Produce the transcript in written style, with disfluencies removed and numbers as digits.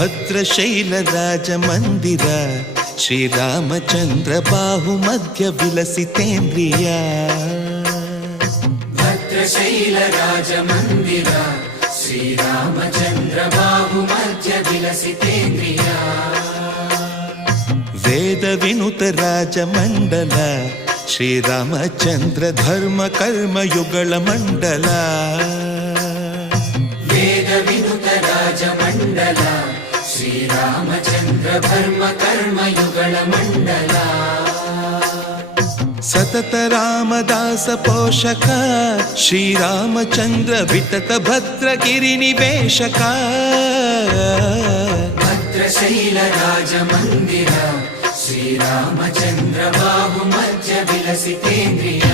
ಭದ್ರಶೈಲ ರಾಜ ಮಂದಿರ ಶ್ರೀರಾಮಚಂದ್ರ ಬಾಹು ಮಧ್ಯ ವಿಲಸಿತೇಂದ್ರಿಯ ಭದ್ರಶೈಲ ರಾಜ ಮಂದಿರ ಶ್ರೀರಾಮಚಂದ್ರ ಬಾಹು ಮಧ್ಯ ವಿಲಸಿತೇಂದ್ರಿಯ ವೇದ ವಿನುತ ರಾಜ ಮಂಡಲ ಶ್ರೀರಾಮಚಂದ್ರ ಧರ್ಮ ಕರ್ಮ ಯುಗಳ ಮಂಡಲ ವೇದ ವಿನುತ ರಾಜ ಮಂಡಲ ಶ್ರೀರಾಮಚಂದ್ರ ಧರ್ಮ ಕರ್ಮ ಯುಗಳ ಮಂಡಲ ಸತತ ರಾಮದಾಸ ಪೋಷಕ ಶ್ರೀರಾಮಚಂದ್ರ ವಿತತ ಭದ್ರಗಿರಿ ನಿವೇಶಕ ಭದ್ರಶೈಲ ರಾಜ ಮಂದಿರ ಶ್ರೀರಾಮಚಂದ್ರ ಬಾಹು ಮಧ್ಯ ವಿಲಸಿತೇಂದ್ರಿಯ